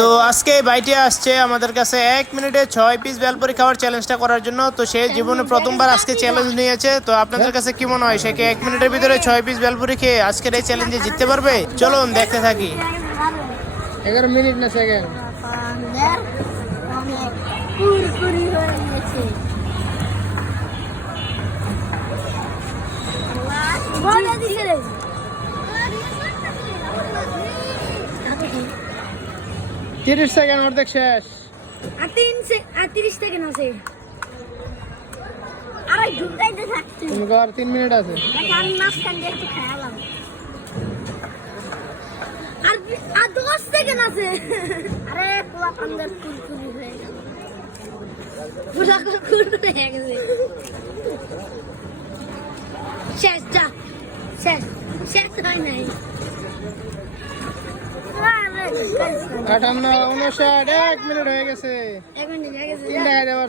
তো আজকে এই ভাইটি আসছে আমাদের কাছে 1 মিনিটে 6 পিস বেলপুরি খাওয়ার চ্যালেঞ্জটা করার জন্য। তো সে জীবনে প্রথমবার আজকে চ্যালেঞ্জ নিয়েছে। তো আপনাদের কাছে কি মনে হয়, সে কি 1 মিনিটের ভিতরে 6 পিস বেলপুরি খেয়ে আজকের এই চ্যালেঞ্জে জিততে পারবে? চলুন দেখতে থাকি। 11 মিনিট না সেকেন্ড। তিরিশ সেকেন্ড অর্ধেক শেষ। আর 30 সেকেন্ড আছে। আরে ঢুকাইতে থাকছি। তোমাকে আর 3 মিনিট আছে। আমি মাঝখান দিয়ে একটু খাওয়ালাম। আর 10 সেকেন্ড আছে। আরে পুরা পান্ডার কুরকুরি হয়ে গেল। পুরা কুরকুরি হয়ে গেছে। শেষ যা। শেষ হয় নাই। 58 59 1 মিনিট হয়ে গেছে। 1 মিনিট হয়ে গেছে। 3 টাকা দেওয়ার